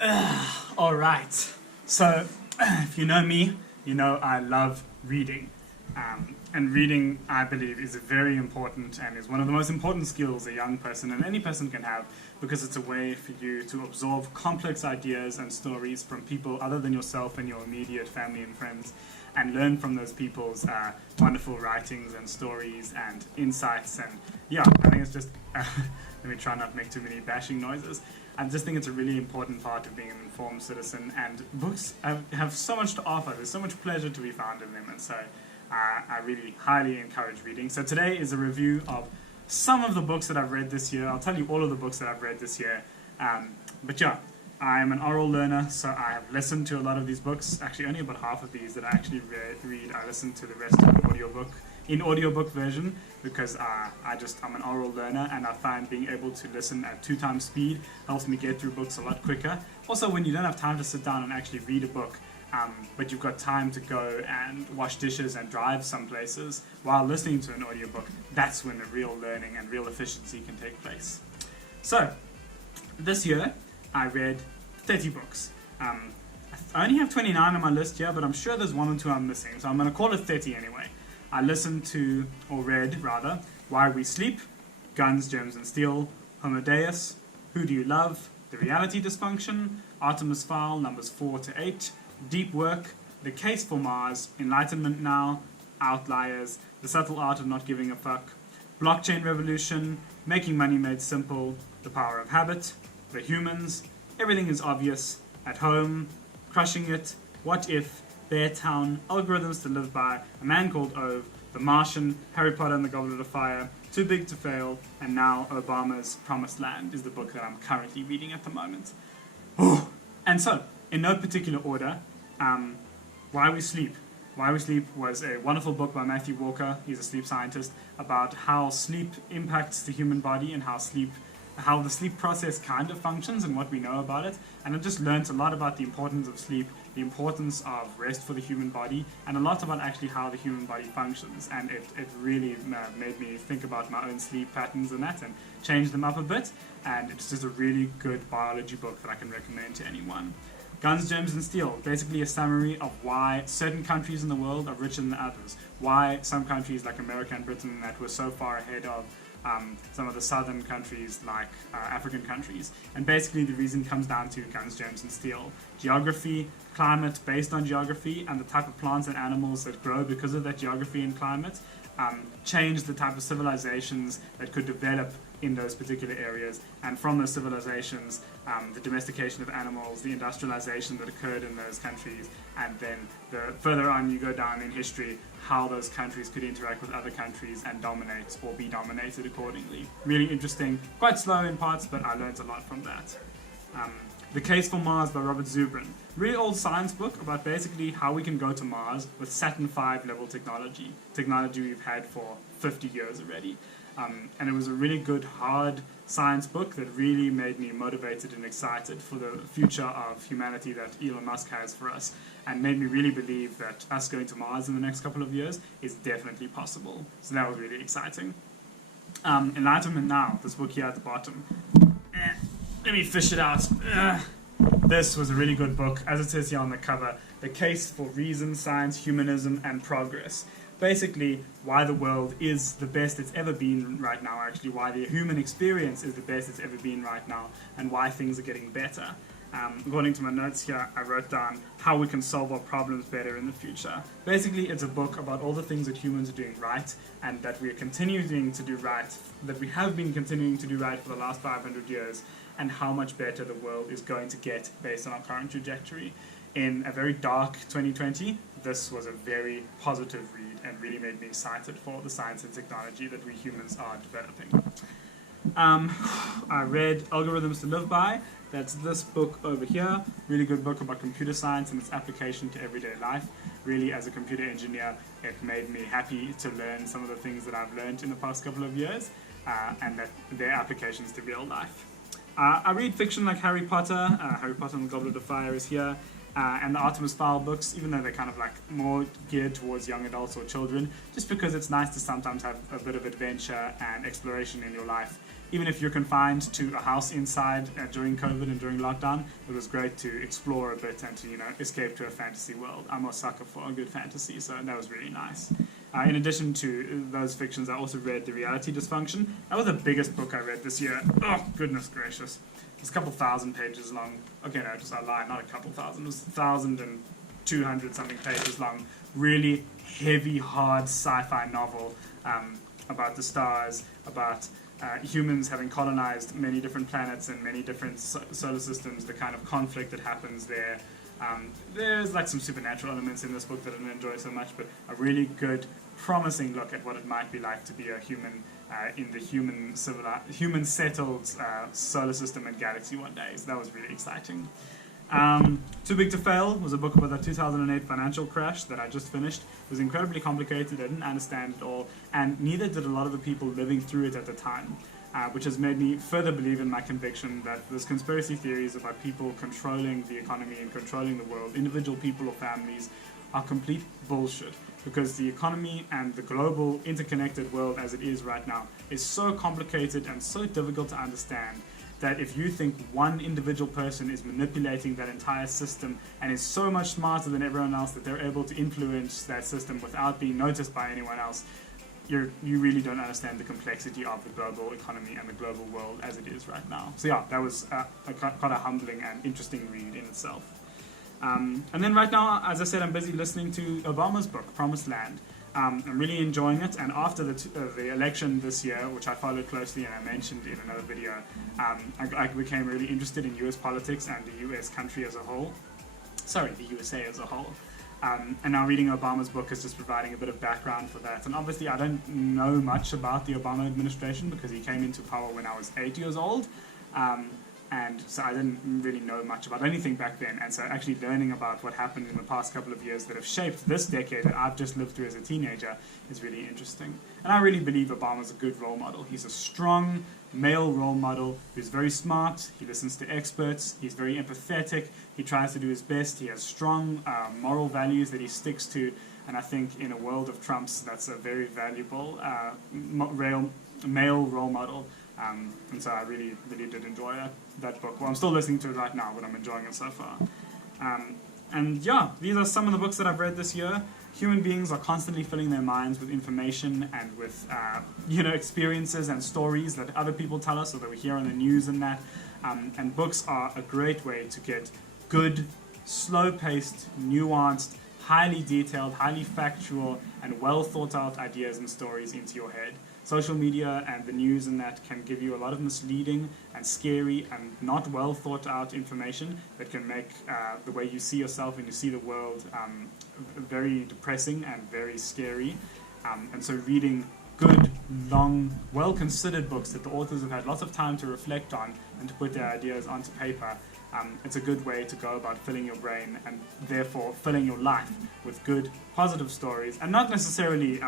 All right. So, if you know me, you know I love reading. And reading, I believe, is very important and is one of the most important skills a young person and any person can have, because it's a way for you to absorb complex ideas and stories from people other than yourself and your immediate family and friends, and learn from those people's wonderful writings and stories and insights. And yeah, I think it's just, let me try not to make too many bashing noises. I just think it's a really important part of being an informed citizen, and books have so much to offer. There's so much pleasure to be found in them, and so I really highly encourage reading. So today is a review of some of the books that I've read this year. I'll tell you all of the books that I've read this year. But yeah, I'm an oral learner, so I have listened to a lot of these books. Actually, only about half of these that I actually read. I listen to the rest of the audiobook version, because I'm an oral learner, and I find being able to listen at 2 times speed helps me get through books a lot quicker. Also, when you don't have time to sit down and actually read a book, but you've got time to go and wash dishes and drive some places while listening to an audiobook, that's when the real learning and real efficiency can take place. So, this year, I read 30 books. I only have 29 on my list here, but I'm sure there's 1 or 2 I'm missing, so I'm going to call it 30 anyway. I listened to, or read rather, Why We Sleep, Guns, Gems and Steel, Homo Deus, Who Do You Love, The Reality Dysfunction, Artemis Fowl, numbers 4 to 8, Deep Work, The Case for Mars, Enlightenment Now, Outliers, The Subtle Art of Not Giving a Fuck, Blockchain Revolution, Making Money Made Simple, The Power of Habit, The Humans, Everything is Obvious, At Home, Crushing It, What If, Beartown, Algorithms to Live By, A Man Called Ove, The Martian, Harry Potter and the Goblet of Fire, Too Big to Fail, and now Obama's Promised Land is the book that I'm currently reading at the moment. And so, in no particular order, Why We Sleep. Why We Sleep was a wonderful book by Matthew Walker, he's a sleep scientist, about how sleep impacts the human body and how the sleep process kind of functions and what we know about it. And I just learned a lot about the importance of sleep, the importance of rest for the human body, and a lot about actually how the human body functions. And it really made me think about my own sleep patterns and that, and change them up a bit. And it's just a really good biology book that I can recommend to anyone. Guns, Gems and Steel, basically a summary of why certain countries in the world are richer than others, why some countries like America and Britain and that were so far ahead of some of the southern countries like African countries. And basically the reason comes down to Guns, Gems and Steel. Geography, climate based on geography, and the type of plants and animals that grow because of that geography and climate change the type of civilizations that could develop in those particular areas, and from those civilizations, the domestication of animals, the industrialization that occurred in those countries, and then the further on you go down in history, how those countries could interact with other countries and dominate or be dominated accordingly. Really interesting, quite slow in parts, but I learned a lot from that. The Case for Mars by Robert Zubrin. Really old science book about basically how we can go to Mars with Saturn V level technology we've had for 50 years already. And it was a really good, hard science book that really made me motivated and excited for the future of humanity that Elon Musk has for us, and made me really believe that us going to Mars in the next couple of years is definitely possible. So that was really exciting. Enlightenment Now, this book here at the bottom. Let me fish it out. This was a really good book, as it says here on the cover, The Case for Reason, Science, Humanism, and Progress. Basically, why the world is the best it's ever been right now, actually, why the human experience is the best it's ever been right now, and why things are getting better. According to my notes here, I wrote down how we can solve our problems better in the future. Basically, it's a book about all the things that humans are doing right, and that we are continuing to do right, that we have been continuing to do right for the last 500 years, and how much better the world is going to get based on our current trajectory. In a very dark 2020, this was a very positive read and really made me excited for the science and technology that we humans are developing. I read Algorithms to Live By. That's this book over here. Really good book about computer science and its application to everyday life. Really, as a computer engineer, it made me happy to learn some of the things that I've learned in the past couple of years, and that their applications to real life. I read fiction like Harry Potter. Harry Potter and the Goblet of Fire is here. And the Artemis Fowl books, even though they're kind of like more geared towards young adults or children, just because it's nice to sometimes have a bit of adventure and exploration in your life, even if you're confined to a house inside during COVID and during lockdown, it was great to explore a bit and to, escape to a fantasy world. I'm a sucker for a good fantasy, so that was really nice. In addition to those fictions, I also read The Reality Dysfunction. That was the biggest book I read this year. Oh, goodness gracious. It was a couple thousand pages long. Okay, no, I lied, not a couple thousand. It was 1,200 something pages long. Really heavy, hard sci-fi novel about the stars, about humans having colonized many different planets and many different solar systems, the kind of conflict that happens there. There's like some supernatural elements in this book that I didn't enjoy so much, but a really good, promising look at what it might be like to be a human in the human settled solar system and galaxy one day. So that was really exciting. Too Big to Fail was a book about the 2008 financial crash that I just finished. It was incredibly complicated, I didn't understand it all, and neither did a lot of the people living through it at the time, which has made me further believe in my conviction that those conspiracy theories about people controlling the economy and controlling the world, individual people or families, are complete bullshit, because the economy and the global interconnected world as it is right now is so complicated and so difficult to understand that if you think one individual person is manipulating that entire system and is so much smarter than everyone else that they're able to influence that system without being noticed by anyone else, you really don't understand the complexity of the global economy and the global world as it is right now. So yeah, that was quite a humbling and interesting read in itself. And then right now, as I said, I'm busy listening to Obama's book, Promised Land. I'm really enjoying it, and after the election this year, which I followed closely and I mentioned in another video, I became really interested in US politics and the US country as a whole. Sorry, the USA as a whole. And now reading Obama's book is just providing a bit of background for that. And obviously I don't know much about the Obama administration because he came into power when I was 8 years old. And so I didn't really know much about anything back then, and so actually learning about what happened in the past couple of years that have shaped this decade that I've just lived through as a teenager is really interesting. And I really believe Obama's a good role model. He's a strong male role model who's very smart, he listens to experts, he's very empathetic, he tries to do his best, he has strong moral values that he sticks to, and I think in a world of Trumps that's a very valuable male role model. And so I really did enjoy that book. Well, I'm still listening to it right now, but I'm enjoying it so far. And yeah, these are some of the books that I've read this year. Human beings are constantly filling their minds with information and with experiences and stories that other people tell us or that we hear on the news and that. And books are a great way to get good, slow-paced, nuanced, highly detailed, highly factual, and well thought out ideas and stories into your head. Social media and the news and that can give you a lot of misleading and scary and not well thought out information that can make the way you see yourself and you see the world very depressing and very scary. And so reading good, long, well-considered books that the authors have had lots of time to reflect on and to put their ideas onto paper, it's a good way to go about filling your brain and therefore filling your life with good, positive stories, and not necessarily,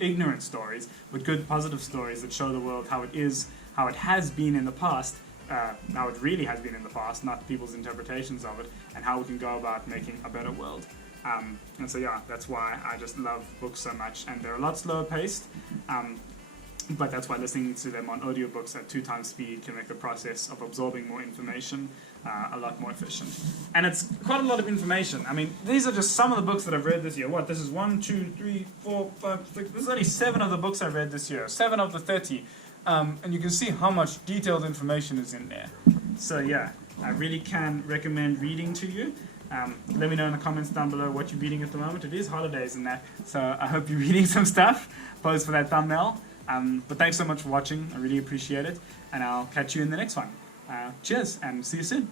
ignorant stories, but good, positive stories that show the world how it is, how it has been in the past, how it really has been in the past, not people's interpretations of it, and how we can go about making a better world. And so yeah, that's why I just love books so much, and they're a lot slower paced, but that's why listening to them on audiobooks at 2 times speed can make the process of absorbing more information a lot more efficient. And it's quite a lot of information. I mean, these are just some of the books that I've read this year. This is 1, 2, 3, 4, 5, 6, this is only 7 of the books I've read this year, 7 of the 30. And you can see how much detailed information is in there. So yeah, I really can recommend reading to you. Let me know in the comments down below what you're reading at the moment. It is holidays and that, so I hope you're reading some stuff. Pose for that thumbnail. But thanks so much for watching. I really appreciate it. And I'll catch you in the next one. Cheers, and see you soon.